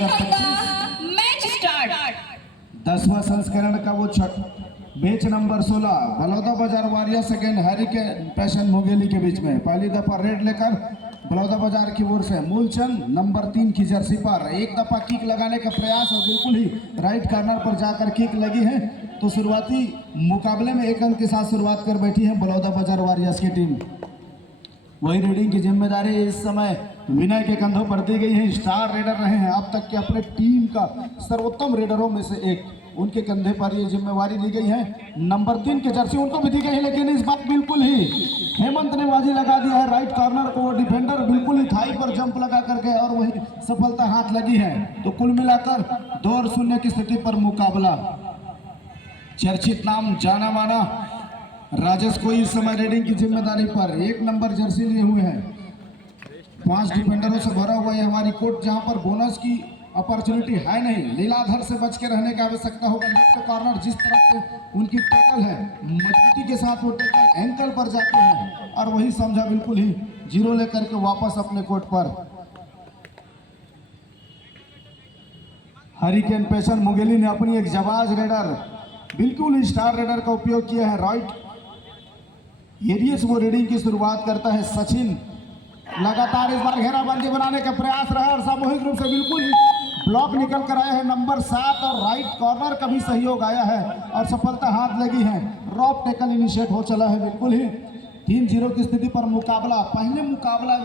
Match start. 10वां संस्करण का वो match number 16 Baloda Bazar warrior second hurricane passion Mungeli के बीच में पहली दफा रेड लेकर बलौदा बाजार की ओर से मूलचंद नंबर 3 की जर्सी पर एक दफा किक लगाने का प्रयास और बिल्कुल ही राइट कॉर्नर पर जाकर किक लगी है। तो शुरुआती मुकाबले में 1 अंक के साथ शुरुआत कर बैठी है बलौदा बाजार वारियर्स की टीम। वही रेडिंग की जिम्मेदारी इस समय विनय के कंधों पर दी गई है। स्टार रेडर रहे हैं अब तक के अपने टीम का सर्वोत्तम रेडरों में से एक, उनके कंधे पर ये जिम्मेवारी दी गई है। नंबर 3 की जर्सी उनको भी दी गई है, लेकिन इस बार बिल्कुल ही हेमंत ने बाजी लगा दिया है राइट कॉर्नर को। डिफेंडर बिल्कुल ही थाई पर जंप लगा करके और वही सफलता हाथ लगी है। तो कुल मिलाकर 2-0 की स्थिति पर मुकाबला। चर्चित नाम जाना माना राजेश कोई इस समय रेडिंग की जिम्मेदारी पर 1 नंबर जर्सी लिए हुए हैं। 5 डिफेंडरों से भरा हुआ है हमारी कोर्ट, जहां पर बोनस की अपॉर्चुनिटी है नहीं। लीलाधर से बच के रहने की आवश्यकता होगा। लेफ्ट कॉर्नर जिस तरह से उनकी टैकल है, मजबूती के साथ वो टैकल एंकल पर जाते हैं और वही समझा बिल्कुल ही 0 लेकर के वापस अपने कोर्ट पर। हरिकेन पैशन मुंगेली ने अपनी एक जाबाज रेडर, बिल्कुल ही स्टार रेडर का उपयोग किया है। राइट एरिया से वो रेडिंग की शुरुआत करता है सचिन। लगातार इस बार घेराबंदी बनाने का प्रयास रहा और सामूहिक रूप से बिल्कुल ही ब्लॉक निकल कर आया है। नंबर 7 और राइट कॉर्नर का भी सहयोग आया है और सफलता हाथ लगी है। ड्रॉप टेकल इनिशिएट हो चला है। बिल्कुल ही 3-0 की स्थिति पर मुकाबला। पहले मुकाबला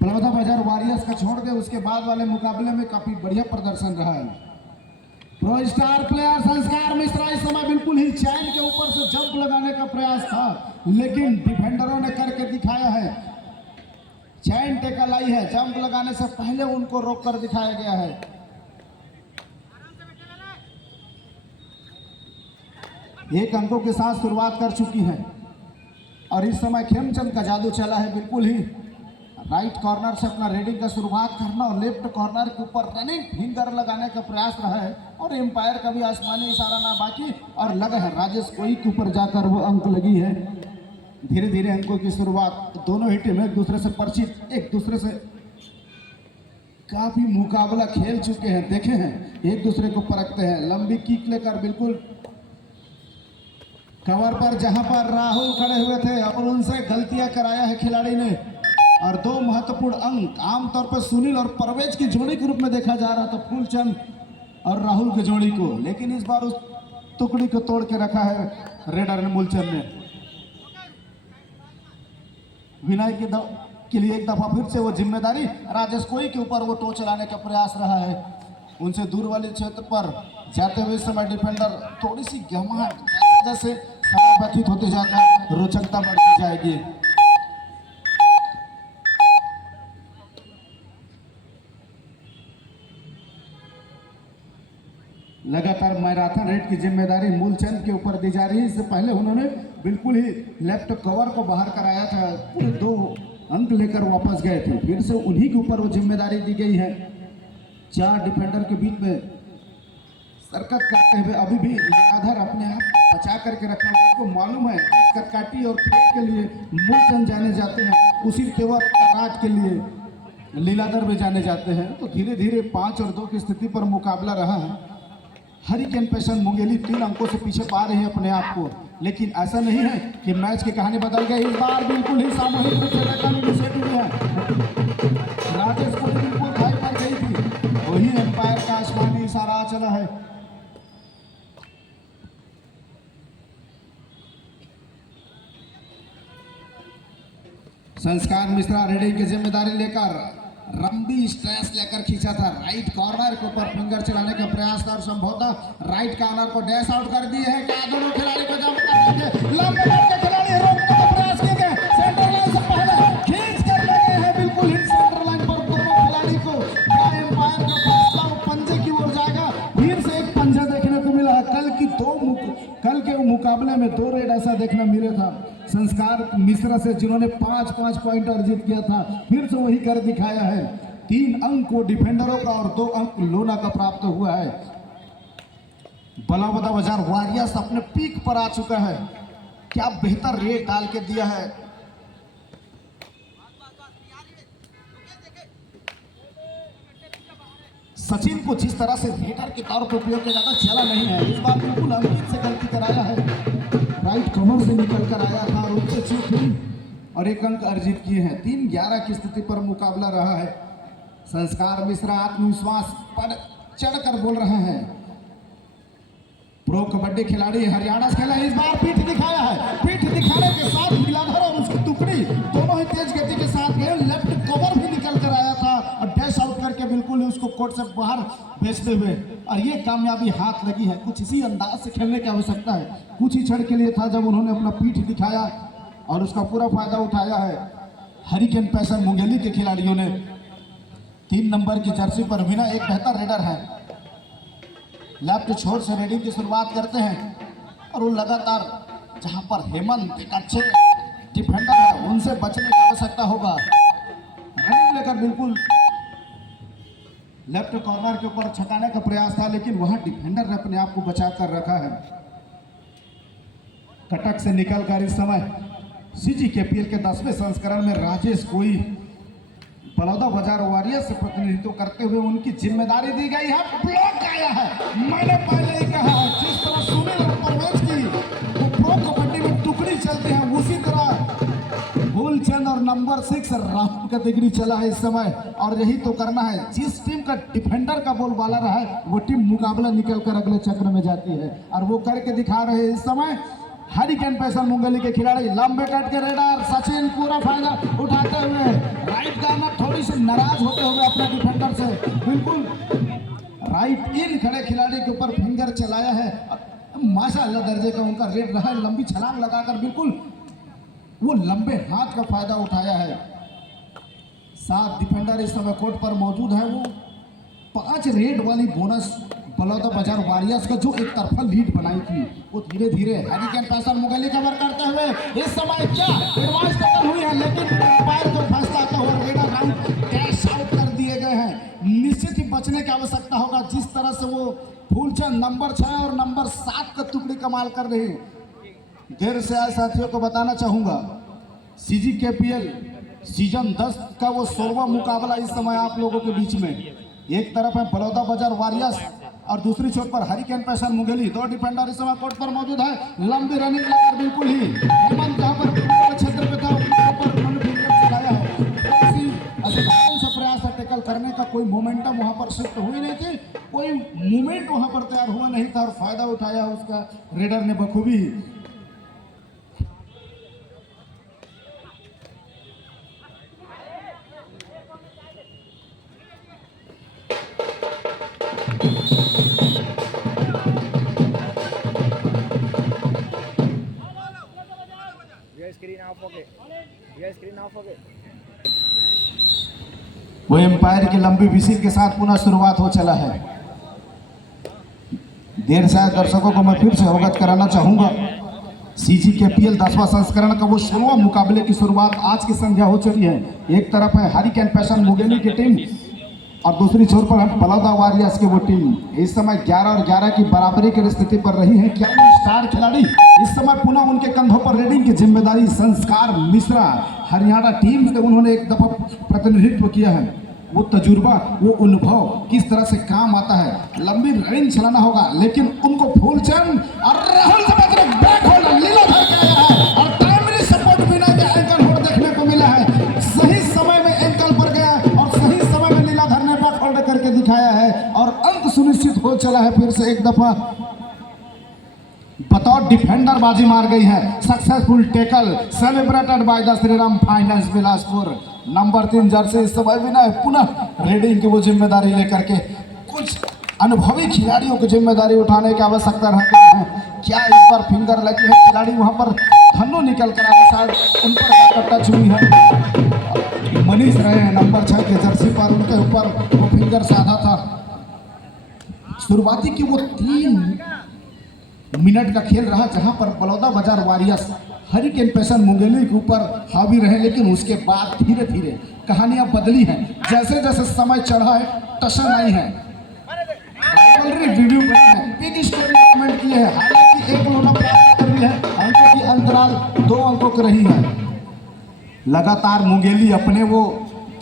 बलौदा बाजार वारियर्स का छोड़ दे, उसके बाद वाले मुकाबले में काफी बढ़िया प्रदर्शन रहा है। प्रो स्टार प्लेयर संस्कार मिश्रा इस समय बिल्कुल ही चैन के ऊपर से जंप लगाने का प्रयास था, लेकिन डिफेंडरों ने करके दिखाया है। चैन टेकल आई है, जंप लगाने से पहले उनको रोक कर दिखाया गया है। एक अंकों के साथ शुरुआत कर चुकी है और इस समय खेमचंद का जादू चला है। बिल्कुल ही राइट कॉर्नर से अपना रेडिंग का शुरुआत करना और लेफ्ट कॉर्नर के ऊपर रनिंग फिंगर लगाने का प्रयास रहा है और एम्पायर का भी आसमानी इशारा ना बाकी और लगा है राजेश कोई के ऊपर जाकर वो अंक लगी है। धीरे धीरे अंकों की शुरुआत। दोनों ही टीम एक दूसरे से परिचित, एक दूसरे से काफी मुकाबला खेल चुके हैं, देखे हैं, एक दूसरे को परखते हैं। लंबी किक लेकर बिल्कुल कवर पर जहां पर राहुल खड़े हुए थे और उनसे गलतियां कराया है खिलाड़ी ने। और 2 महत्वपूर्ण अंक आमतौर पर सुनील और परवेज की जोड़ी के रूप में देखा जा रहा था, फूलचंद और राहुल की जोड़ी को, लेकिन इस बार उस टुकड़ी को तोड़ के रखा है रेडर ने, मूलचंद ने। विनय के लिए एक दफा फिर से वो जिम्मेदारी राजेश कोई के ऊपर वो टो चलाने का प्रयास रहा है। उनसे दूर वाले क्षेत्र पर जाते हुए समय डिफेंडर थोड़ी सी घमाट, जैसे समय व्यतीत होते जाकर रोचकता बढ़ती जाएगी। लगातार मैराथन रेड की जिम्मेदारी मूलचंद के ऊपर दी जा रही है। इससे पहले उन्होंने बिल्कुल ही लेफ्ट कवर को बाहर कराया था, पूरे 2 अंक लेकर वापस गए थे। फिर से उन्हीं के ऊपर वो जिम्मेदारी दी गई है। 4 डिफेंडर के बीच में सरकत करते हुए अभी भी लीलाधर अपने आप बचा करके रखना। उसको मालूम है कटकाटी और खेल के लिए मूलचंद जाने जाते हैं, उसी तेवर राज के लिए लीलाधर भी जाने जाते हैं। तो धीरे धीरे 5 और 2 की स्थिति पर मुकाबला रहा है। हरिकेन पैशन मुंगेली 3 अंकों से पीछे पा रही है अपने आप को, लेकिन ऐसा नहीं है कि मैच की कहानी बदल गई। इस बार बिल्कुल ही सामूहिक रूप से हुई है। राजेश को बिल्कुल खाई पर गई थी, वही एम्पायर का आसमानी इशारा चला है। संस्कार मिश्रा रेडिंग की जिम्मेदारी लेकर लंबी स्ट्रेस लेकर खींचा था। राइट कॉर्नर के ऊपर फिंगर चलाने का प्रयास था और संभवतः राइट कॉर्नर को डैश आउट कर दिए है। क्या दोनों खिलाड़ी को जंप करेंगे? लंबे लंबे खिलाड़ी रोकने का प्रयास किए, सेंटर लाइन से पहले खींच कर लगे हैं बिल्कुल ही सेंटर लाइन पर दोनों खिलाड़ी को। क्या एम्पायर का फैसला पंजे की ओर जाएगा? फिर से एक पंजा देखने को मिला है। कल के मुकाबले में 2 रेड ऐसा देखना मिला था संस्कार मिश्रा से, जिन्होंने 5-5 पॉइंट अर्जित किया था। फिर से वही कर दिखाया है। 3 अंक को डिफेंडरों का और 2 अंक लोना का प्राप्त हुआ है। बलौदा बाजार वारियर्स अपने पीक पर आ चुका है। क्या बेहतर रेट डाल के दिया है। सचिन को जिस तरह से रेडर के तौर पर उपयोग किया जाता चला नहीं है, इस बार बिल्कुल अंकित से गलती कराया है। राइट कवर से निकल कर आया था और उससे चूक हुई और एक अंक अर्जित किए हैं। 3-11 की स्थिति पर मुकाबला रहा है। संस्कार मिश्रा आत्मविश्वास पर चढ़कर बोल रहे हैं। प्रो कबड्डी खिलाड़ी हरियाणा से खेला, इस बार पीठ दिखाया है। पीठ दिखाने के साथ लीलाधर और उसकी टुकड़ी दोनों ही तेज गति के साथ गए। लेफ्ट कवर भी निकल कर आया था और डैश आउट करके बिल्कुल ही उसको कोर्ट से बाहर भेजते हुए, और ये कामयाबी हाथ लगी है। कुछ इसी अंदाज से खेलने की आवश्यकता है। कुछ ही क्षण के लिए था जब उन्होंने अपना पीठ दिखाया और उसका पूरा फायदा उठाया है। हरिकेन पैसन मुंगेली के खिलाड़ियों ने 3 नंबर की जर्सी पर बिना एक बेहतर रेडर है। लेफ्ट छोर से रेडिंग की शुरुआत करते हैं और वो लगातार जहां पर हेमंत एक अच्छे डिफेंडर है उनसे बचने की आवश्यकता होगा। रनिंग लेकर बिल्कुल लेफ्ट कॉर्नर के ऊपर छकाने का प्रयास था, लेकिन वहां डिफेंडर ने अपने आप को बचा कर रखा है। कटक से निकलकर इस समय सीजी केपीएल के 10वें संस्करण में राजेश कोई बलौदा बाजार वॉरियर्स से प्रतिनिधित्व करते हुए उनकी जिम्मेदारी दी गई है। ब्लॉक आया है, मैंने पहले ही कहा जिस तरह सुनील और परवेज की वो प्रो कबड्डी में टुकड़ी चलती है, उसी तरह फूलचंद और नंबर 6 राहुल का डिग्री चला है इस समय, और यही तो करना है। जिस टीम का डिफेंडर का बोल वाला रहा है वो टीम मुकाबला निकल कर अगले चक्र में जाती है, और वो करके दिखा रहे हैं इस समय हरिकेन पैसन मुंगेली के खिलाड़ी। लंबे कट के रेडर सचिन पूरा फायदा उठाते हुए राइट कॉर्नर थोड़ी सी नाराज होते हुए अपने डिफेंडर से बिल्कुल राइट इन खड़े खिलाड़ी के ऊपर फिंगर चलाया है। माशाअल्लाह दर्जे का उनका रेड रहा है। लंबी छलांग लगाकर बिल्कुल वो लंबे हाथ का फायदा उठाया है। 7 डिफेंडर इस समय कोर्ट पर मौजूद है। वो 5 रेड वाली बोनस बलौदा बाजार वॉरियर्स का जो एक तरफा लीड बनाई थी वो धीरे धीरे हरिकेन पैसन मुंगेली कवर करते हुए इस समय क्या एडवांस टैकल हुई है, लेकिन पैर को फंसता था और रेडर राउंड कैश आउट कर दिए गए हैं। निश्चित ही बचने की आवश्यकता होगा। जिस तरह से वो फूलचंद नंबर 6 और नंबर 7 का टुकड़ी कमाल कर रही है। देर से आए साथियों को बताना चाहूंगा सीजी केपीएल सीजन 10 का वो 16वां मुकाबला इस समय आप लोगों के बीच में। एक तरफ है बलौदा बाजार वॉरियर्स और दूसरी छोर पर हरिकेन पैसन मुंगेली। 2 डिफेंडर इस समय कोर्ट पर मौजूद है। लंबी रनिंग लगाकर बिल्कुल ही हेमंत जहां पर क्षेत्र पे था ऊपर उन्होंने फिंगर चलाया है। से प्रयास है टैकल करने का, कोई मोमेंटम वहां पर शिफ्ट हुई नहीं थी, कोई मूवमेंट वहां पर तैयार हुआ नहीं था और फायदा उठाया उसका रेडर ने बखूबी। वो एम्पायर की लंबी विसिल के साथ पुनः शुरुआत हो चला है। देर से दर्शकों को मैं फिर से अवगत कराना चाहूंगा सीजी केपीएल 10वां संस्करण का वो 16वां मुकाबले की शुरुआत आज की संध्या हो चली है। एक तरफ है हरिकेन पैसन मुंगेली की टीम और दूसरी छोर पर हम बलौदा वॉरियर्स की वो टीम। इस समय 11 और 11 की बराबरी की स्थिति पर रही है। क्या स्टार खिलाड़ी इस समय पुनः उनके कंधों पर रेडिंग की जिम्मेदारी संस्कार मिश्रा हरियाणा टीम से उन्होंने एक दफा प्रतिनिधित्व किया है। वो तजुर्बा वो अनुभव किस तरह से काम आता है। लंबी रनिंग चलाना होगा, लेकिन उनको फूलचंद और राहुल से बैक होल्डर लीलाधर किया है और टाइमली सपोर्ट बिना के एंकल होल्ड देखने को मिला है। सही समय में एंकल पर गया और सही समय में लीलाधर ने बैक होल्ड करके दिखाया है और अंत सुनिश्चित हो चला है। फिर से एक दफा बतौर डिफेंडर बाजी मार गई है। Successful tackle celebrated by the Shriram finance Bilaspur. Number 3 Jersey इस समय विनय पुनः रेडिंग की वो जिम्मेदारी लेकर के कुछ अनुभवी खिलाड़ियों की जिम्मेदारी उठाने की आवश्यकता रहती है। क्या इस बार फिंगर लगी है? खिलाड़ी वहां पर धन्नो निकल कर आए, शायद उन पर टच हुई है। मनीष रहे हैं नंबर 6 के जर्सी पर, उनके ऊपर वो फिंगर साधा था। शुरुआती की वो 3 मिनट का खेल रहा जहां पर बलौदा बाजार वॉरियर्स हरिकेन पैसन मुंगेली के ऊपर हावी रहे, लेकिन उसके बाद धीरे धीरे कहानियां बदली हैं। जैसे जैसे समय चढ़ा है टशन आई है, रिव्यू बिग स्कोर मूवमेंट किए हैं। हालांकि 1 लोना प्राप्त कर रही है, अंकों की अंतराल 2 अंकों की रही है। लगातार मुंगेली अपने वो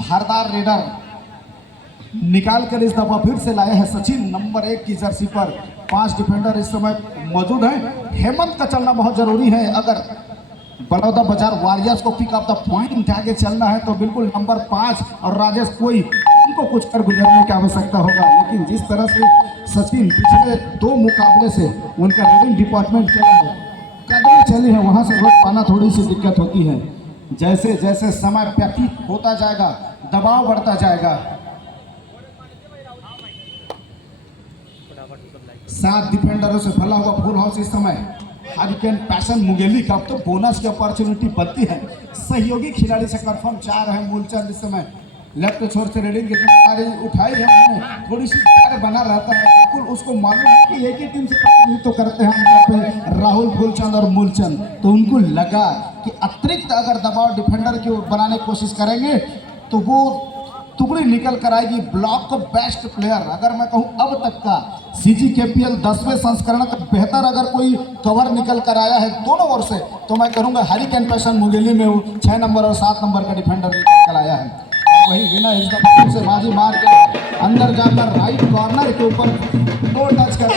धारदार रेडर निकाल कर इस दफा फिर से लाए हैं सचिन नंबर 1 की जर्सी पर। 5 डिफेंडर इस समय मौजूद हैं। हेमंत का चलना बहुत जरूरी है। अगर बलौदा बाजार वॉरियर्स को पिक अप द पॉइंट आगे चलना है तो बिल्कुल नंबर 5 और राजेश कोई उनको कुछ कर गुजरने की आवश्यकता होगा। लेकिन जिस तरह से सचिन पिछले 2 मुकाबले से उनका रेडिंग डिपार्टमेंट चला है, कदम चली है, वहाँ से रोक पाना थोड़ी सी दिक्कत होती है। जैसे जैसे समय व्यतीत होता जाएगा, दबाव बढ़ता जाएगा। 7 डिफेंडरों से फैला हुआ फुल हाउस इस समय हरिकेन पैशन मुंगेली का। अब तो बोनस की अपॉर्चुनिटी बनती है। सहयोगी खिलाड़ी से कंफर्म 4 है मूलचंद। इस समय लेफ्ट छोर से रेडिंग की जिम्मेदारी उठाई है उन्होंने। थोड़ी सी डर बना रहता है, बिल्कुल उसको मालूम है कि एक ही टीम से प्रतिनिधित्व करते हैं यहाँ पे राहुल फूलचंद और मूलचंद। तो उनको लगा कि अतिरिक्त अगर दबाव डिफेंडर की ओर बनाने की कोशिश करेंगे तो वो टुकड़ी निकल कर आएगी। ब्लॉक का बेस्ट प्लेयर अगर मैं कहूं अब तक का CGKPL 10वें संस्करण का बेहतर अगर कोई कवर निकल कर आया है दोनों ओर से तो मैं करूंगा हरिकेन पैशन मुंगेली में वो 6 नंबर और 7 नंबर का डिफेंडर निकल कर आया है। वही बिना इस दफा से बाजी मार के अंदर जाकर राइट कॉर्नर के ऊपर 2 टच कर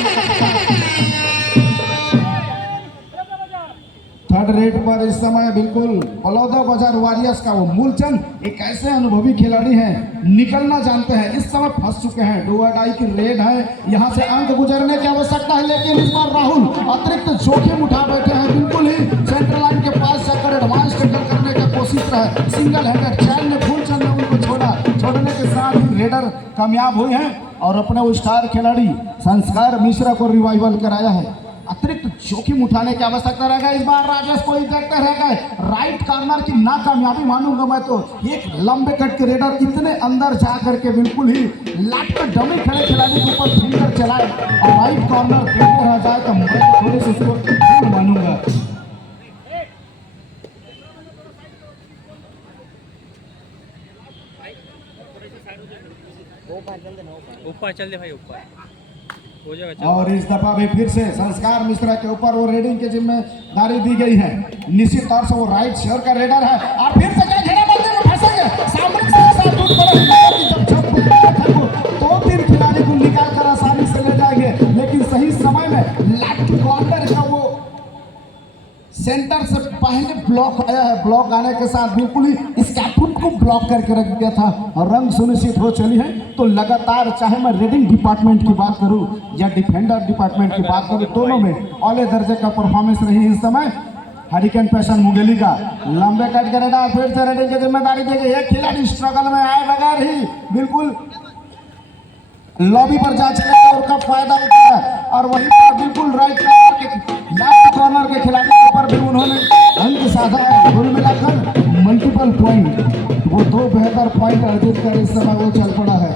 थर्ड रेट पर इस समय बिल्कुल बलौदा बाजार वॉरियर्स का वो मूलचंद एक ऐसे अनुभवी खिलाड़ी हैं, निकलना जानते हैं। इस समय फंस चुके हैं, डू और डाई की रेड है, यहाँ से अंक गुजरने की आवश्यकता है। लेकिन इस बार राहुल अतिरिक्त जोखिम उठा बैठे हैं। बिल्कुल ही सेंट्रल लाइन के पास जाकर एडवांस टैकल करने की कोशिश है। सिंगल हैंडेड चैन ने फूलचंद ने उनको छोड़ा। छोड़ने के साथ ही रेडर कामयाब हुए हैं और अपने वो स्टार खिलाड़ी संस्कार मिश्रा को रिवाइवल कराया है। अतिरिक्त जोखिम उठाने की आवश्यकता रहेगा। इस बार राजेश को देखते रह गए। राइट कॉर्नर की नाकामयाबी मानूंगा मैं तो। एक लंबे कट के रेडर इतने अंदर जा करके बिल्कुल ही लाट पर डमी खड़े खिलाड़ी के ऊपर फिंगर चलाए और राइट कॉर्नर देखते रह जाए तो मैं थोड़े से उसको मानूंगा। ऊपर चल दे भाई, ऊपर हो जाएगा। और इस दफा भी फिर से संस्कार मिश्रा के ऊपर वो रेडिंग की जिम्मेदारी दी गई है। निश्चित तौर से वो राइट शोर का रेडर है और फिर से क्या घेराबंदी में फंसेंगे। सामने से साथ टूट पड़े जब 2-3 खिलाड़ी को निकाल कर आसानी से ले जाएंगे। लेकिन सही समय में लेफ्ट कॉर्नर का वो सेंटर से पहले ब्लॉक आया है। ब्लॉक आने के साथ बिल्कुल ही स्कैपुट को ब्लॉक करके रख दिया था और रन सुनिश्चित हो चली है। तो लगातार चाहे मैं रेडिंग डिपार्टमेंट की बात करूं या डिफेंडर डिपार्टमेंट की बात करूं, दोनों में औले दर्जे का परफॉर्मेंस रही इस समय हरिकेन पैशन मुंगेली का। लंबे कट के रेडर फिर से रेडिंग की जिम्मेदारी देगी। एक खिलाड़ी स्ट्रगल में आए बगैर ही बिल्कुल लॉबी पर जा चुका और कब फायदा होता है। और वहीं पर बिल्कुल राइट कॉर्नर के खिलाड़ी के ऊपर भी उन्होंने अंक साधा है। कुल मिलाकर मल्टीपल पॉइंट, वो 2 बेहतर पॉइंट अर्जित कर इस समय वो चल पड़ा है।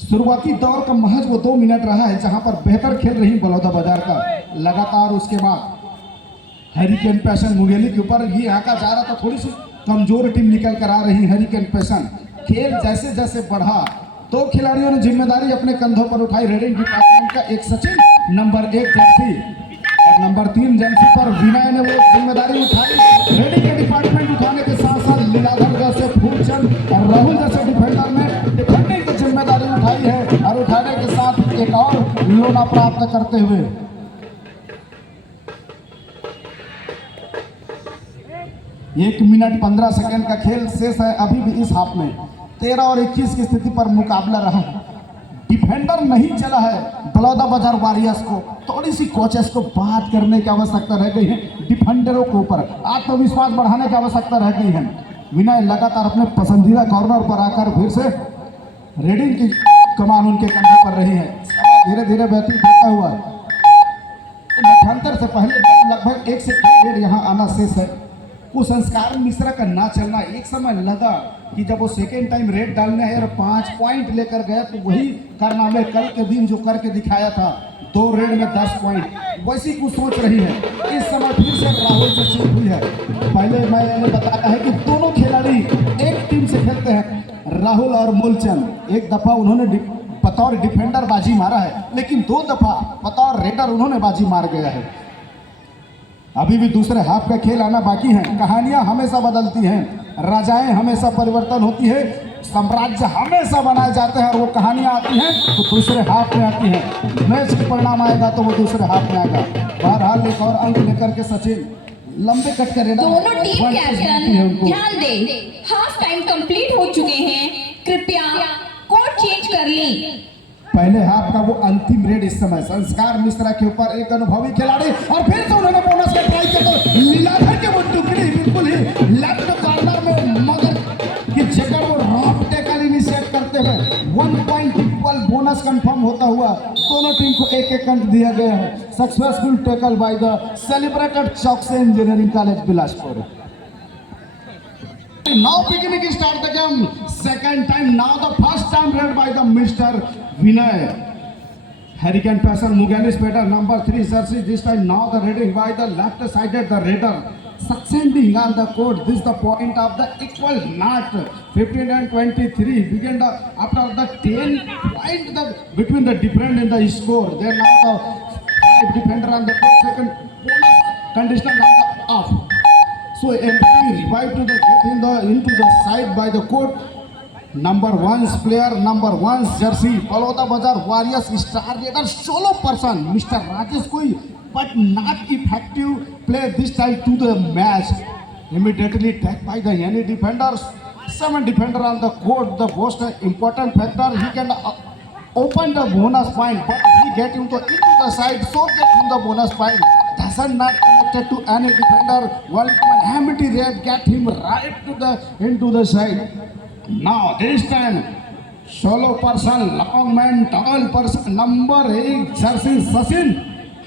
शुरुआती दौर का महज वो 2 मिनट रहा है जहां पर बेहतर खेल रही बलौदा बाजार का। लगातार उसके बाद हरिकेन पैशन मुंगेली के ऊपर ही आका जा रहा था। थोड़ी सी कमजोर टीम निकल कर आ रही हरिकेन पैशन। खेल जैसे जैसे बढ़ा 2 खिलाड़ियों ने जिम्मेदारी अपने कंधों पर उठाई। रेडिंग डिपार्टमेंट का एक सचिन नंबर 1 जर्सी और नंबर 3 जर्सी पर विनय ने वो जिम्मेदारी उठाई। रेडिंग के डिपार्टमेंट उठाने के साथ साथ लीलाधर जैसे फूलचंद और राहुल जैसे डिफेंडर ने डिफेंडिंग की जिम्मेदारी उठाई है और उठाने के साथ एक और लोना प्राप्त करते हुए 1 मिनट 15 सेकंड का खेल शेष है अभी भी इस हाफ में। 13 और 21 की स्थिति पर मुकाबला रहा। डिफेंडर नहीं चला है बलौदा बाजार वॉरियर्स को। थोड़ी सी कोचेस को बात करने की आवश्यकता रह गई है। डिफेंडरों के ऊपर आत्मविश्वास बढ़ाने की आवश्यकता रह गई है। विनय लगातार अपने पसंदीदा कॉर्नर पर आकर फिर से रेडिंग की कमान उनके कंधे पर रही है। धीरे धीरे व्यतीत होता हुआ मध्यांतर से पहले लगभग 1 से 2 रेड यहाँ आना शेष है। वो संस्कार मिश्रा का ना चलना एक समय लगा कि जब वो सेकेंड टाइम रेड डालने है और 5 पॉइंट लेकर गया तो वही कारनामे कल के दिन जो करके दिखाया था 2 रेड में 10 पॉइंट वैसी कुछ सोच रही है। इस समय फिर से राहुल से चूक हुई है। पहले मैंने बताया है कि दोनों खिलाड़ी एक टीम से खेलते हैं। राहुल और मूलचंद एक दफा उन्होंने बतौर डिफेंडर बाजी मारा है, लेकिन 2 दफा बतौर रेडर उन्होंने बाजी मार गया है। अभी भी दूसरे हाफ का खेल आना बाकी है। कहानियां हमेशा बदलती हैं, राजाएं हमेशा परिवर्तन होती है। साम्राज्य हमेशा बनाए जाते हैं और वो कहानियां आती हैं तो दूसरे हाथ में आती हैं। मैच के परिणाम आएगा तो वो दूसरे हाथ में आएगा। बहरहाल एक और अंक लेकर के सचिन लंबे कट के रेडर दोनों टीम कैप्टन ध्यान दें, हाफ टाइम कंप्लीट हो चुके हैं, कृपया कोड चेंज कर लें। पहले हाफ का वो अंतिम रेड इस समय संस्कार मिश्रा के ऊपर एक अनुभवी खिलाड़ी और फिर से उन्होंने बोनस का ट्राई किया तो लीलाधर के वो टुकड़ी बिल्कुल ही लेफ्ट कॉर्नर में मगर कि जगह वो रॉप टैकल इनिशिएट करते हुए 1 पॉइंट इक्वल बोनस कंफर्म होता हुआ दोनों टीम को एक एक अंक दिया गया है। Successful tackle by the celebrated Chouksey engineering college Bilaspur. Now beginning to start the game, second time, now the first time read by the Mr. Vinay. Hurricane Passion Mughal is better, number 3 jersey, this time now the reading by the left sided, the raider. Succeeding on the court, this is the point of the equal knot, 15 and 23, begin the, after the 10 point the, between the different in the score, then now the 5 defender on the court, second bonus conditional on the off. So MP revived to the get into the side by the court. Number 1 player, number 1 jersey, Balota Bazar Warriors star leader solo person, Mr. Rajesh Koi, but not effective play this time to the match. Immediately tagged by the any defenders. 7 defender on the court, the most important factor. He can open the bonus point, but he get into the side, so get him the bonus point. Doesn't not connected to any defender. One empty red get him right to the into the side. Now this time solo person, long man, tall person, number 8 jersey Sachin.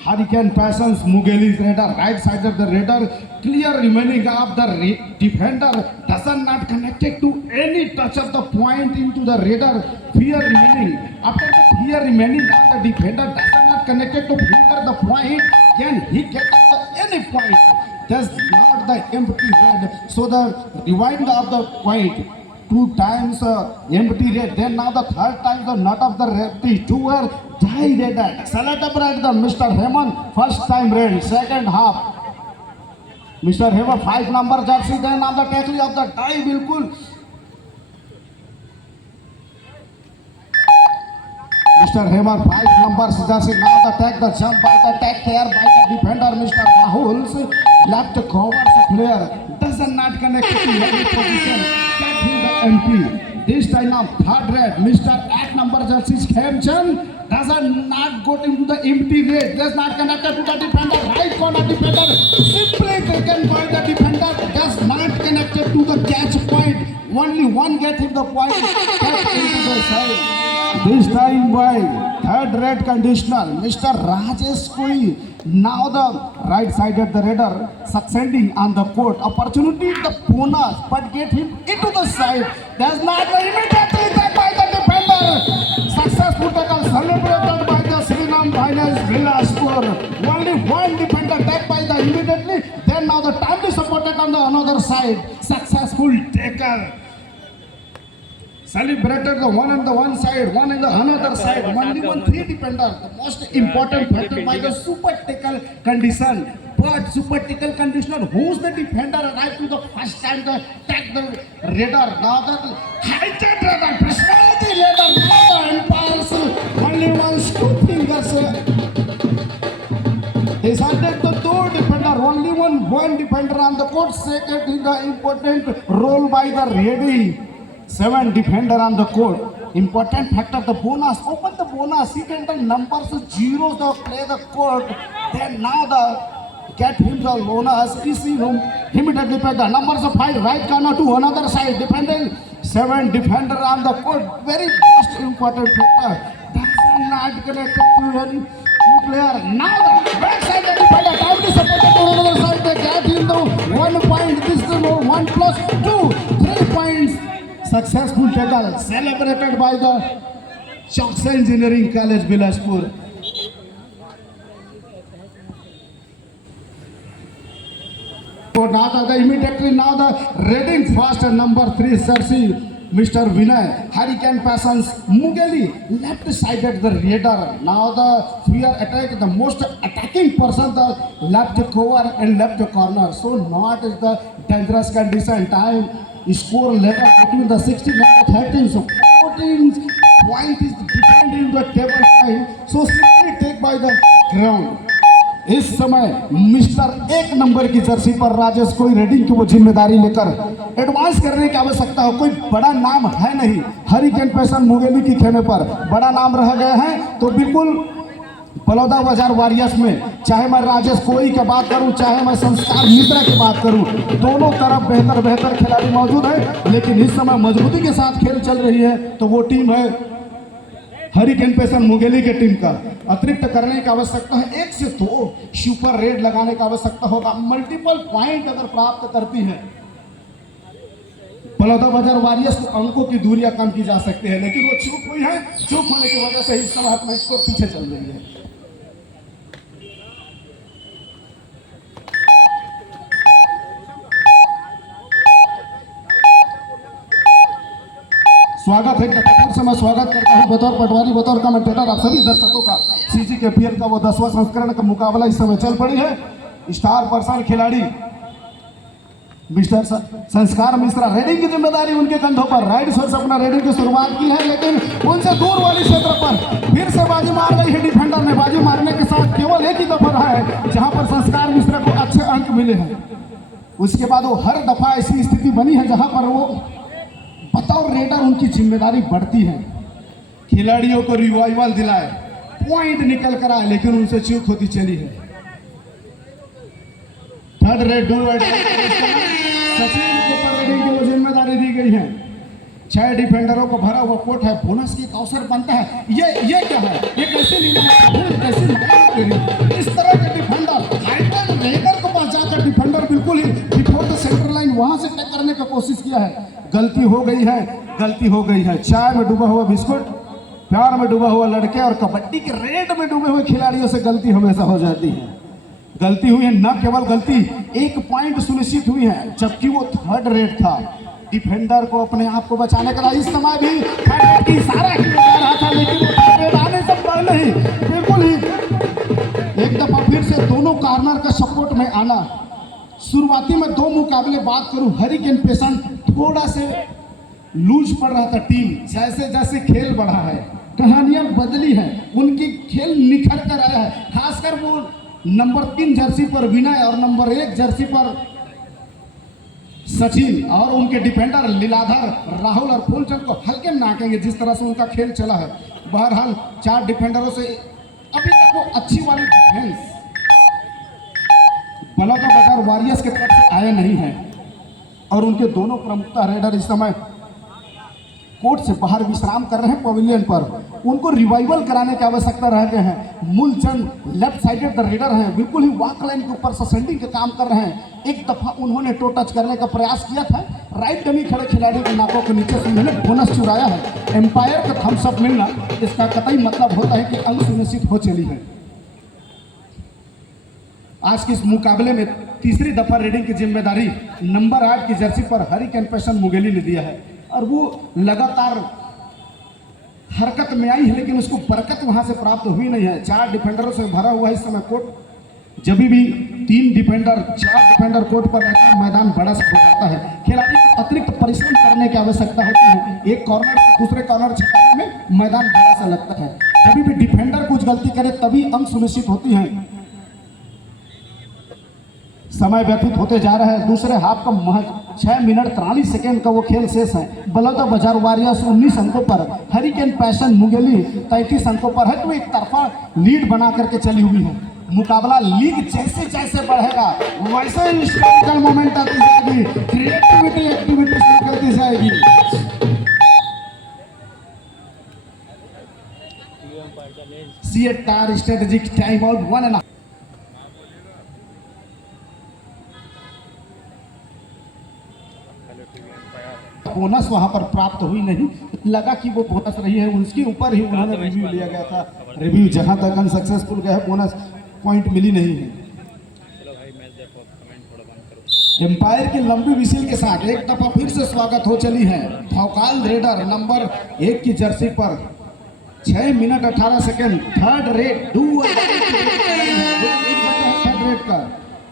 Hurricane Passions Mughali's raider, right side of the raider, clear remaining of the defender, doesn't not connected to any touch of the point into the raider, fear remaining. After the fear remaining of the defender doesn't not connected to finger the point, can he get the any point? That's not the empty red. So the rewind of the point. 2 times empty red, then now the 3rd time the nut of the red, the 2 are die red. Celebrate the Mr. Hemant, first time red, second half. Mr. Hemant 5 number jersey, then now the tackle of the tie bilkul. Mr. Hemant 5 numbers jersey, now the tag the jump by the tag here by the defender Mr. Rahul's left covers player, does not connect to any position. Get him the MP. This time now 3rd red, Mr. 8 number jersey Khemchand does not go into the empty red, does not connected to the defender, right corner defender, simply taken by the defender, does not connected to the catch point, only one get him the point, get into the side. This time by 3rd red conditional, Mr. Rajesh Koi, now the right side of the raider, succeeding on the court, opportunity the bonus, but get him into the side, does not immediately taken by the defender, successful tackle celebrated by the Srinam Finals Bilaspur, only one defender taken by the immediately, then now the timely supported on the another side, successful tackle. Celebrated the one on the one side, one on the another side, only 3 defender, the most important factor by the super tackle condition. But super tackle condition, who's the defender arrived to the first time the tag the raider, now the hijack raider, personality raider, now the empires, only one 2 fingers. Decided the 2 defender, only one defender on the court, second in the important role by the ready. 7 defender on the court. Important factor, the bonus. Open the bonus. He can the numbers zeros the play the court. Then now the get him the bonus. Easy room. Immediately play the numbers of 5 right corner to another side. Defending 7 defender on the court. Very most important factor. That's not connected to any player. Now the back side the defender down to support to another side. They get him the 1 point. This is the 1 plus 2, 3 points. Successful tackle celebrated by the Choksa Engineering College Bilaspur. So now the immediately now the reading fast number 3 jersey Mr. Vinay, Hurricane Passions Mughali, left sided the raider. Now the we are attack the most attacking person the left cover and left corner. So not is the dangerous condition time. score level between the 16 and the 13. So 14 point is different in the table side. So simply take by the ground. इस समय mister एक number की Jersey पर राजेश कोई raiding की वो जिम्मेदारी लेकर एडवांस करने की आवश्यकता हो। कोई बड़ा नाम है नहीं, हरिकेन पैशन मुंगेली की खेमे पर बड़ा नाम रह गए हैं। तो बिल्कुल बलौदा बाजार वॉरियर्स में चाहे मैं राजेश कोई की बात करूं, चाहे मैं संस्कार मिश्रा की बात करूं, दोनों तरफ बेहतर खिलाड़ी मौजूद है। लेकिन इस समय मजबूती के साथ खेल चल रही है तो वो टीम है हरिकेन पैशन मुंगेली के टीम का। अतिरिक्त करने की आवश्यकता है, 1 से 2 सुपर रेड लगाने की आवश्यकता होगा। मल्टीपल पॉइंट अगर प्राप्त करती है बलौदा बाजार वॉरियर्स को अंकों की दूरियां कम की जा सकती है, लेकिन वो चूक हुई है। चूक होने की वजह से इस समय अपना स्कोर पीछे चल रही है। स्वागत है, मैं स्वागत करता हूं बतौर पटवारी, बतौर कमेंटेटर आप सभी दर्शकों का। सीजी के पीएल का वो 10वां संस्करण का मुकाबला इस समय चल पड़ी है। स्टार पर्सन खिलाड़ी मिस्टर संस्कार मिश्रा, रेडिंग की जिम्मेदारी उनके कंधों पर। राइट से अपना रेडिंग की शुरुआत की है, लेकिन उनसे दूर वाली क्षेत्र पर फिर से बाजी मार गई है डिफेंडर ने। बाजी मारने के साथ केवल एक ही दफा रहा है जहां पर संस्कार मिश्रा को अच्छे अंक मिले हैं। उसके बाद वो हर दफा ऐसी स्थिति बनी है जहां पर वो बतौर रेडर उनकी जिम्मेदारी बढ़ती है। खिलाड़ियों को रिवाइवल दिलाए, पॉइंट निकल कर आए, लेकिन उनसे चूक होती चली है। थर्ड रेड सचिन के ऊपर रेडिंग की वो जिम्मेदारी दी गई है। 6 डिफेंडरों को भरा हुआ कोर्ट है, बोनस की एक अवसर बनता है। ये क्या है, ये कैसे इस तरह के डिफेंडर हाइपर रेडर को पास जाकर डिफेंडर बिल्कुल ही बिफोर द सेंटर लाइन वहां से टैक करने की कोशिश किया है। गलती हो गई है। चाय में डूबा हुआ बिस्कुट, प्यार में डूबा हुआ लड़के और कबड्डी के रेड में डूबे हुए खिलाड़ियों से गलती हमेशा हो जाती है। गलती हुई है, न केवल गलती, 1 पॉइंट सुनिश्चित हुई है, जबकि वो थर्ड रेड था। डिफेंडर को अपने आप को बचाने का इस समय भी थर्ड रेड की इशारा किया जा रहा था, लेकिन वो थर्ड रेड आने से पहले ही बिल्कुल ही एक दफा फिर से दोनों कॉर्नर का सपोर्ट में आना। शुरुआती में 2 मुकाबले बात करूं, हरिकेन पैशन थोड़ा से लूज पड़ रहा था टीम। जैसे जैसे खेल बढ़ा है, कहानियां बदली हैं, उनकी खेल निखर कर आया है। खासकर वो नंबर 3 जर्सी पर विनय और नंबर 1 जर्सी पर सचिन और उनके डिफेंडर लीलाधर, राहुल और फूलचंद को हल्के में नाकेंगे जिस तरह से उनका खेल चला है। बहरहाल 4 डिफेंडरों से अभी तक वो अच्छी वाली डिफेंस बलौदा बाजार वॉरियर्स के तरफ से आए नहीं है और उनके दोनों प्रमुखता रेडर इस समय कोर्ट से बाहर विश्राम कर रहे हैं पवेलियन पर। उनको रिवाइवल कराने की आवश्यकता रह गए हैं। Moolchand left sided the raider हैं, बिल्कुल ही वॉक लाइन के ऊपर ससेंडिंग का काम कर रहे हैं। एक दफा उन्होंने टो टच करने का प्रयास किया था, राइट डमी खड़े खिलाड़ी के नाकों के नीचे से उन्होंने बोनस चुराया है। एम्पायर का थम्स अप मिलना इसका कतई मतलब होता है कि अंक सुनिश्चित हो चली है। आज के इस मुकाबले में तीसरी दफा रेडिंग की जिम्मेदारी नंबर 8 की जर्सी पर हरिकेन पैशन मुंगेली ने दिया है और वो लगातार हरकत में आई है, लेकिन उसको बरकत वहां से प्राप्त हुई नहीं है। 4 डिफेंडरों से भरा हुआ इस समय कोर्ट। जब भी 3 डिफेंडर 4 डिफेंडर कोर्ट पर रहता है, मैदान बड़ा सा हो जाता है। खिलाड़ी को अतिरिक्त परिश्रम करने की आवश्यकता होती है। एक कॉर्नर से दूसरे कॉर्नर छकाने में मैदान बड़ा सा लगता है। जब भी डिफेंडर कुछ गलती करे तभी अंक सुनिश्चित होती है। समय व्यतीत होते जा रहा है। दूसरे हाफ का महज 6 मिनट 43 सेकेंड का वो खेल शेष है। बलौदा बाजार वॉरियर्स 19 अंकों पर, हरिकेन पैशन मुंगेली 33 अंकों पर है। तो एक तरफा लीड बना करके चली हुई है। मुकाबला लीग जैसे जैसे बढ़ेगा वैसे हिस्टोरिकल मोमेंट आती जाएगी, क्रिएटिविटी एक्टिविटीज निकलती जाएगी। सी ए टार स्ट्रेटेजिक टाइम आउट 1.5। बोनस वहां पर प्राप्त हुई नहीं, लगा कि वो बोनस रही है, उसके ऊपर ही उन्होंने रिव्यू लिया गया था। रिव्यू जहां तक अनसक्सेसफुल गया, बोनस पॉइंट मिली नहीं है। एम्पायर की लंबी विसिल के साथ एक दफा फिर से स्वागत हो चली है। भौकाल रेडर नंबर 1 की जर्सी पर 6 minute 18 second third red third red का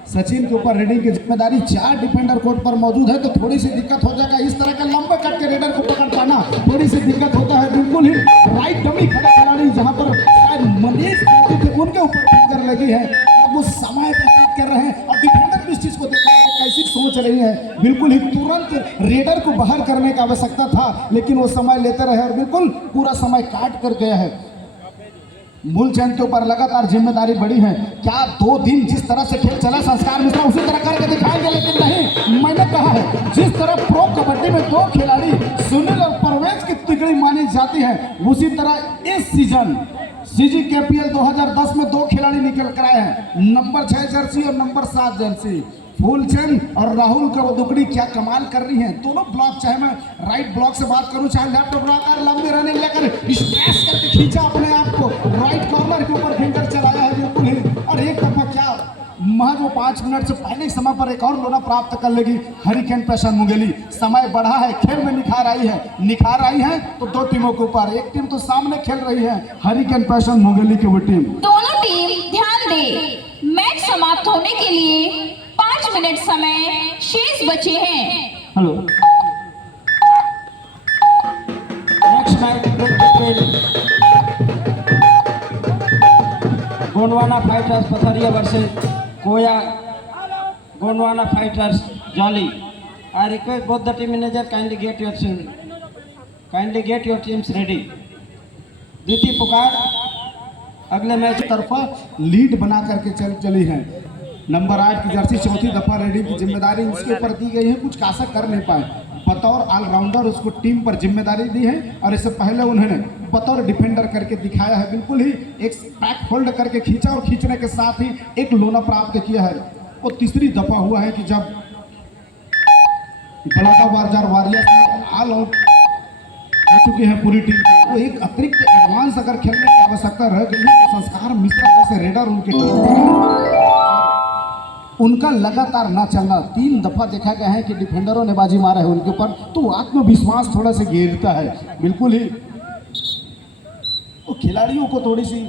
सचिन के ऊपर रेडिंग की जिम्मेदारी, 4 डिफेंडर कोर्ट पर मौजूद है तो थोड़ी सी दिक्कत हो जाएगा। इस तरह का लंबे कट के रेडर को पकड़ पाना थोड़ी सी दिक्कत होता है। बिल्कुल ही राइट डमी खड़े खिलाड़ी जहां पर शायद मनीष थे उनके ऊपर फिंगर लगी है, अब वो समय व्यतीत कर रहे हैं और डिफेंडर भी इस चीज को देख रहे हैं कैसी सोच रही है। बिल्कुल ही तुरंत रेडर को बाहर करने की आवश्यकता था लेकिन वो समय लेते रहे और बिल्कुल पूरा समय काट कर गया है। मूलचंद के ऊपर लगातार जिम्मेदारी बढ़ी है। क्या 2 दिन जिस तरह से खेल चला संस्कार मिश्रा उसी तरह करके दिखाएंगे, लेकिन नहीं, मैंने कहा है जिस तरह प्रो कबड्डी में 2 खिलाड़ी सुनील और परवेज की तिगड़ी मानी जाती है उसी तरह इस सीजन सीजी केपीएल 2010 में 2 खिलाड़ी निकल कर आए हैं, नंबर 6 जर्सी और नंबर 7 जर्सी। फूलचंद और राहुल का वो दुकड़ी क्या कमाल कर रही हैं दोनों ब्लॉक, चाहे मैं राइट ब्लॉक से बात करूं चाहे लेफ्ट ब्लॉक, और लंबी रनिंग लेकर स्ट्रेस करके खींचा अपने आप को, राइट कॉर्नर के ऊपर फिंगर चलाया है बिल्कुल ही। और एक दफा क्या महज वो 5 मिनट से पहले समय पर एक और लोना प्राप्त कर लेगी हरिकेन पैशन मुंगेली। समय बढ़ा है, खेल में निखार आई है तो 2 टीमों के ऊपर, एक टीम तो सामने खेल रही है हरिकेन पैशन मुंगेली की वो टीम। दोनों टीम ध्यान दे, मैच समाप्त होने के लिए 5 मिनट समय शेष बचे हैं। Hello, next match Gondwana fighters Pathariya versus Koya Gondwana fighters Jolly. I request both the team manager kindly get your teams ready. दीति पुकार अगले मैच तरफा लीड बना करके चली है। नंबर 8 की जर्सी चौथी दफा रेडी की जिम्मेदारी उसके ऊपर दी गई है, कुछ खासा कर नहीं पाए। बतौर ऑलराउंडर उसको टीम पर जिम्मेदारी दी है और इससे पहले उन्होंने बतौर डिफेंडर करके दिखाया है। बिल्कुल ही एक बैक होल्ड करके खींचा और खींचने के साथ ही एक लोना प्राप्त किया है। वो तीसरी दफा हुआ है कि जब बलौदाबाजार वॉरियर्स ऑल आउट हो चुकी है पूरी टीम, वो एक अतिरिक्त एडवांस अगर खेलने की आवश्यकता रह गई है तो संस्कार मिश्रा जैसे रेडर उनके टीम पर उनका लगातार ना चलना 3 दफा देखा गया है कि डिफेंडरों ने बाजी मारा है उनके ऊपर, तो आत्मविश्वास थोड़ा सा गिरता है। बिल्कुल ही तो खिलाड़ियों को थोड़ी सी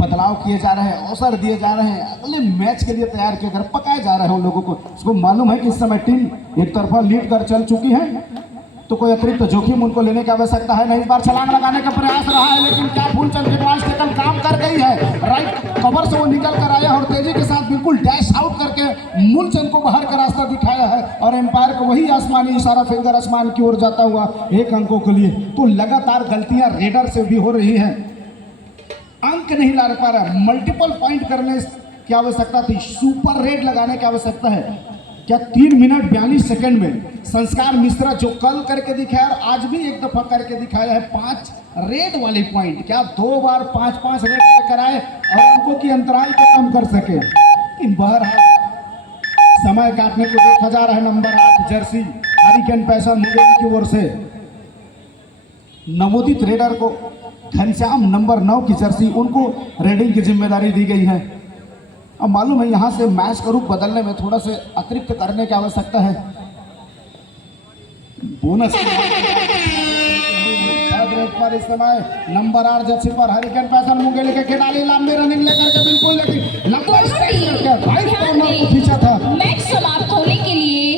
बदलाव किए जा रहे हैं, अवसर दिए जा रहे हैं, अगले मैच के लिए तैयार किए जा रहे, पकाए जा रहे हैं उन लोगों को। उसको मालूम है कि इस समय टीम एक तरफा लीड कर चल चुकी है तो कोई अतिरिक्त जोखिम उनको लेने की आवश्यकता है नहीं। इस बार छलांग लगाने का प्रयास रहा है लेकिन क्या फूलचंद की एडवांस टेकल काम कर गई है। राइट कवर से वो निकल कर आया और तेजी के साथ बिल्कुल डैश आउट करके मूलचंद को बाहर का रास्ता दिखाया है और एम्पायर को वही आसमानी इशारा फिंगर आसमान की ओर जाता हुआ 1 अंकों के लिए। तो लगातार गलतियां रेडर से भी हो रही हैं, अंक नहीं ला पा रहा, मल्टीपल पॉइंट करने की आवश्यकता थी, सुपर रेड लगाने की आवश्यकता है। क्या 3 मिनट 42 सेकंड में संस्कार मिश्रा जो कल करके दिखाया और आज भी एक दफा करके दिखाया है 5 रेड वाली पॉइंट, क्या 2 बार 5-5 रेड लेकर आए और अंकों की अंतराल को कम कर सके। लेकिन बहरहाल समय काटने को देखा जा रहा है। Number 8 Jersey hurricane passion Mungeli की ओर से नवोदित रेडर को घनश्याम नंबर 9 की जर्सी, उनको रेडिंग की जिम्मेदारी दी गई है। अब मालूम है यहाँ से मैच का रूप बदलने में थोड़ा से अतिरिक्त करने की आवश्यकता है। बोनस पर इस समय नंबर 8 जर्सी पर हरिकेन पैशन मुंगेली के खिलाड़ी लंबी रनिंग लेकर के बिल्कुल लेकिन लंबा स्ट्राइक करके राइट कॉर्नर को खींचा था। मैच समाप्त होने के लिए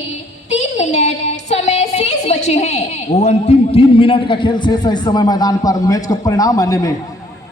3 मिनट समय शेष बचे हैं। वो अंतिम 3 मिनट का खेल शेष है इस समय मैदान पर मैच का परिणाम आने में,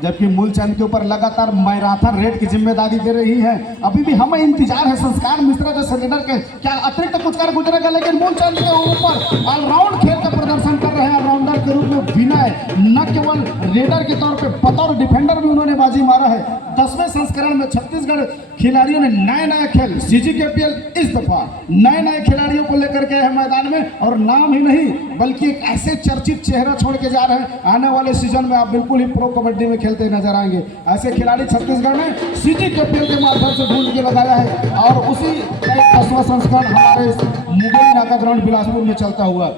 जबकि मूलचंद के ऊपर लगातार मैराथन रेड की जिम्मेदारी दे रही है। अभी भी हमें इंतजार है संस्कार मिश्रा जैसे रेडर के क्या अतिरिक्त कुछ कर गुजरेगा, लेकिन मूलचंद के ऊपर ऑलराउंड खेल का प्रदर्शन कर रहे हैं ऑलराउंडर के रूप में विनय, न केवल रेडर के तौर पे बतौर डिफेंडर भी उन्होंने बाजी मारा है। 10वें संस्करण में छत्तीसगढ़ खिलाड़ियों ने नए खेल सीजी केपीएल इस दफा नए खिलाड़ियों को लेकर के है मैदान में, और नाम ही नहीं बल्कि एक ऐसे चर्चित चेहरा छोड़ के जा रहे हैं आने वाले सीजन में आप बिल्कुल ही प्रो कबड्डी में खेलते नजर आएंगे। ऐसे खिलाड़ी छत्तीसगढ़ में सीजी केपीएल के माध्यम से ढूंढ के लगाया है और उसी 10वां संस्करण हमारे मुंगेली नाका ग्राउंड बिलासपुर में चलता हुआ।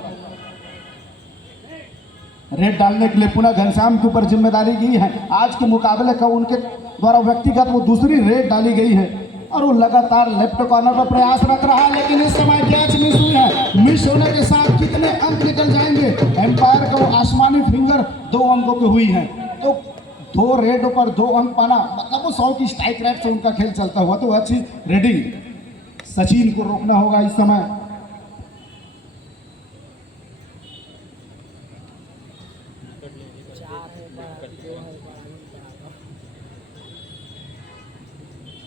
रेड डालने के लिए पुनः घनश्याम के ऊपर जिम्मेदारी की है। आज के मुकाबले का उनके द्वारा व्यक्तिगत वो दूसरी रेड डाली गई है और वो लगातार लेफ्ट कॉर्नर पर प्रयास रख रहा है, लेकिन इस समय कैच मिस हुई है। मिस होने के साथ कितने अंक निकल जाएंगे, एम्पायर का वो आसमानी फिंगर 2 अंकों की हुई है, तो 2 रेड पर 2 अंक पाना मतलब वो 100 की स्ट्राइक रेट से उनका खेल चलता हुआ, तो अच्छी रेडिंग सचिन को रोकना होगा इस समय।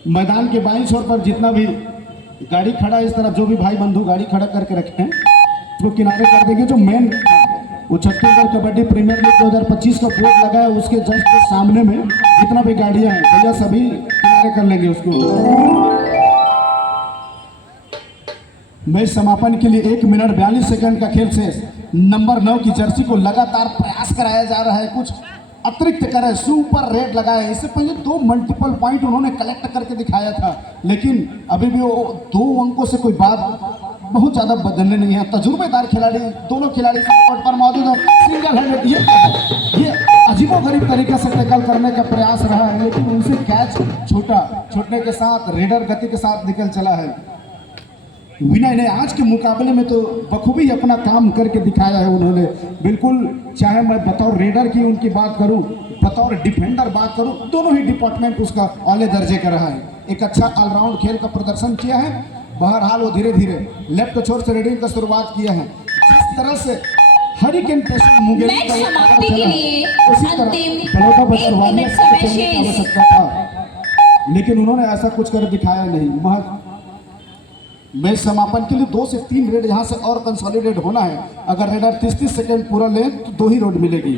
मैदान के बाईं छोर पर जितना भी गाड़ी खड़ा है, इस तरफ जो भी भाई बंधु गाड़ी खड़ा करके रखे हैं उसको किनारे कर देंगे। जो मेन वो छत्तीसगढ़ कबड्डी प्रीमियर लीग 2025 का बोर्ड लगा है उसके जस्ट सामने में जितना भी गाड़ियां हैं भैया सभी किनारे कर लेंगे उसको। मैच समापन के लिए 1 मिनट 42 सेकंड का खेल शेष। नंबर 9 की जर्सी को लगातार प्रयास कराया जा रहा है, कुछ अतिरिक्त करे, सुपर रेड लगाए। इससे पहले 2 मल्टीपल पॉइंट उन्होंने कलेक्ट करके दिखाया था, लेकिन अभी भी वो 2 अंकों से कोई बात बहुत ज्यादा बदलने नहीं है। तजुर्बेदार खिलाड़ी दोनों खिलाड़ी कोर्ट पर मौजूद है। सिंगल हैंडेड ये अजीबोगरीब तरीके से टैकल करने का प्रयास रहा है, लेकिन उनसे कैच छूटने के साथ रेडर गति के साथ निकल चला है। विनय ने आज के मुकाबले में तो बखूबी अपना काम करके दिखाया है उन्होंने, बिल्कुल। चाहे मैं बतौर रेडर की उनकी बात करूं, बतौर डिफेंडर बात करूं, दोनों ही डिपार्टमेंट उसका आले दर्जे का रहा है। एक अच्छा ऑलराउंड खेल का प्रदर्शन किया है। बहरहाल वो धीरे धीरे लेफ्ट छोर से रेडिंग का शुरुआत किया है। जिस तरह से हरिकेन पेशन मुंगेली मैच समाप्ति के लिए उसी तरह अंतिम बलौदा बाजार 1 मिनट समय शेष। आवश्यकता था, लेकिन उन्होंने ऐसा कुछ कर दिखाया नहीं। मैच समापन के लिए 2 से 3 रेड यहाँ से और कंसोलिडेट होना है। अगर रेडर 30 सेकेंड पूरा ले तो 2 ही रोड मिलेगी।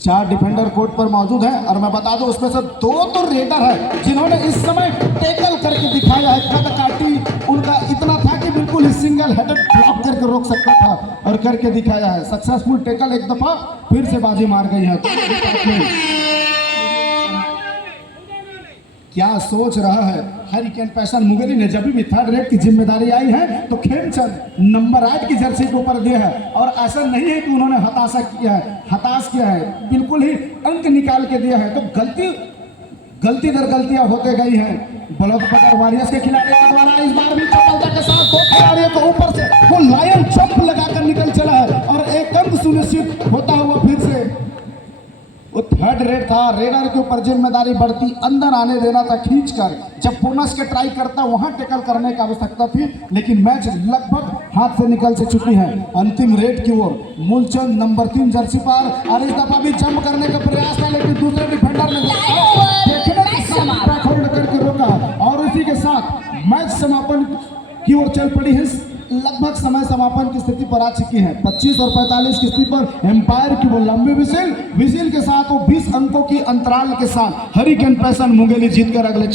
4 डिफेंडर कोर्ट पर मौजूद हैं और मैं बता दूं उसमें से 2 तो रेडर है जिन्होंने इस समय टैकल करके दिखाया है। कद काटी उनका इतना था कि बिल्कुल ही सिंगल हेडेड ब्लॉक करके रोक सकता था और करके दिखाया है। सक्सेसफुल टैकल एक दफा फिर से बाजी मार गई है। क्या सोच रहा है हरिकेन पैशन मुंगेली ने? जब भी 3rd रेड की जिम्मेदारी आई है तो खेमचंद नंबर 8 की जर्सी के ऊपर दिया है, और ऐसा नहीं है कि उन्होंने हताश किया है, बिल्कुल ही अंक निकाल के दिया है। तो गलती दर गलतियां होते गई हैं बलौदा बाजार वॉरियर्स के खिलाड़ियों के द्वारा। इस बार भी सफलता के साथ 2 खिलाड़ियों को ऊपर से वो लायन जंप लगाकर निकल चला है और एक अंक सुनिश्चित होता हुआ फिर से वो 3rd रेड था। रेडर के ऊपर जिम्मेदारी बढ़ती, अंदर आने देना था खींचकर। जब बोनस के ट्राई करता वहां टैकल करने की आवश्यकता थी, लेकिन मैच लगभग हाथ से निकल से चुकी है। अंतिम रेड की ओर मूलचंद नंबर 3 जर्सी पर, और इस दफा भी जंप करने का प्रयास था, लेकिन दूसरे डिफेंडर ने होल्ड करके रोका और इसी के साथ मैच समापन की ओर चल पड़ी है। लगभग समय समापन की स्थिति पर आ चुकी है। 25 और 45 की स्थिति पर एम्पायर की वो लंबी विजिल के साथ वो 20 अंकों की अंतराल के साथ हरिकेन पैशन मुंगेली जीतकर अगले